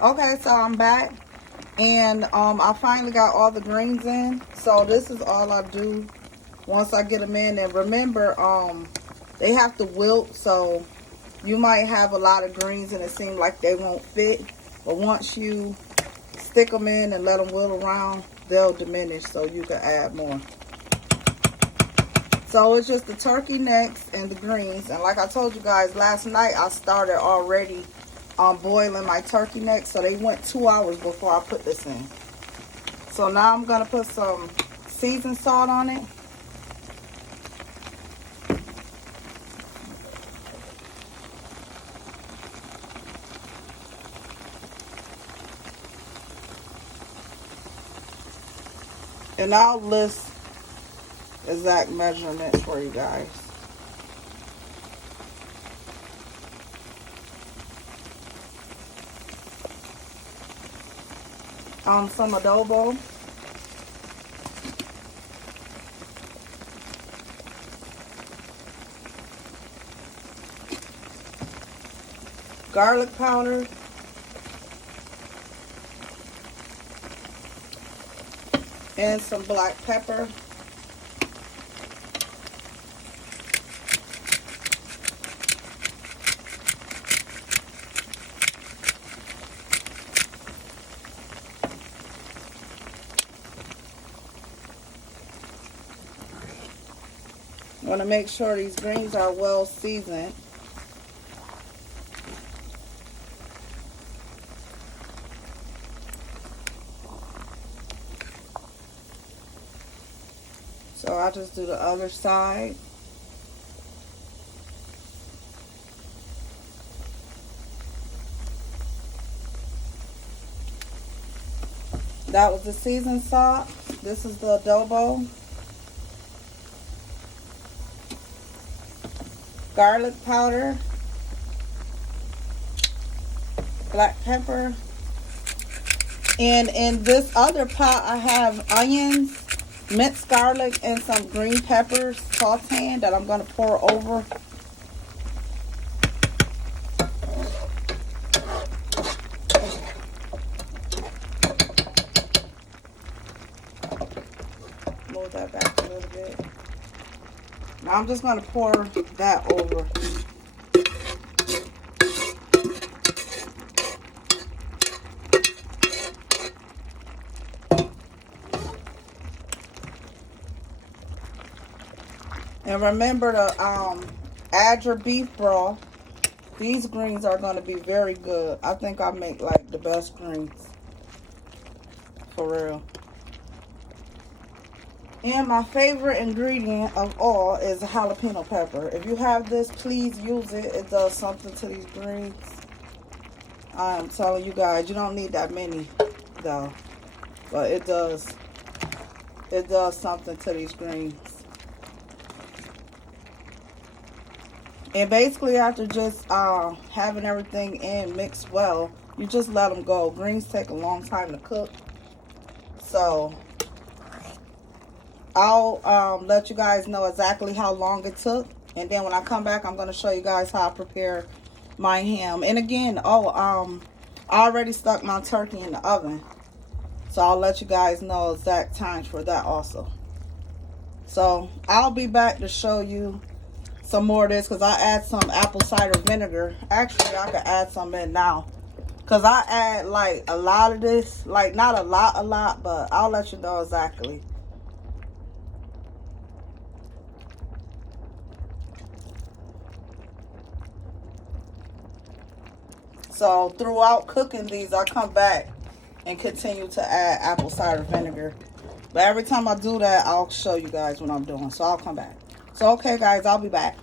Okay, so I'm back, and I finally got all the greens in. So this is all I do once I get them in. And remember, they have to wilt, so you might have a lot of greens and it seems like they won't fit. But once you stick them in and let them wilt around, they'll diminish, so you can add more. So it's just the turkey necks and the greens. And like I told you guys, last night I started already boiling my turkey necks. So they went 2 hours before I put this in. So now I'm going to put some seasoned salt on it. And I'll list exact measurements for you guys. Some adobo. Garlic powder. And some black pepper. I want to make sure these greens are well seasoned. So I'll just do the other side. That was the seasoned salt. This is the adobo. Garlic powder. Black pepper. And in this other pot, I have onions, minced garlic, and some green peppers sauteing that I'm going to pour over. Move that back a little bit. Now I'm just going to pour that over. And remember to add your beef broth. These greens are going to be very good. I think I make like the best greens. For real. And my favorite ingredient of all is jalapeno pepper. If you have this, please use it. It does something to these greens. I'm telling you guys, you don't need that many though. But it does. It does something to these greens. And basically after just having everything in mixed well, you just let them go. Greens take a long time to cook. So I'll let you guys know exactly how long it took. And then when I come back, I'm going to show you guys how I prepare my ham. And again, I already stuck my turkey in the oven. So I'll let you guys know exact times for that also. So I'll be back to show you some more of this because I add some apple cider vinegar. Actually, I could add some in now because I add like a lot of this. Like not a lot, but I'll let you know exactly. So throughout cooking these, I come back and continue to add apple cider vinegar. But every time I do that, I'll show you guys what I'm doing. So I'll come back. So okay guys, I'll be back.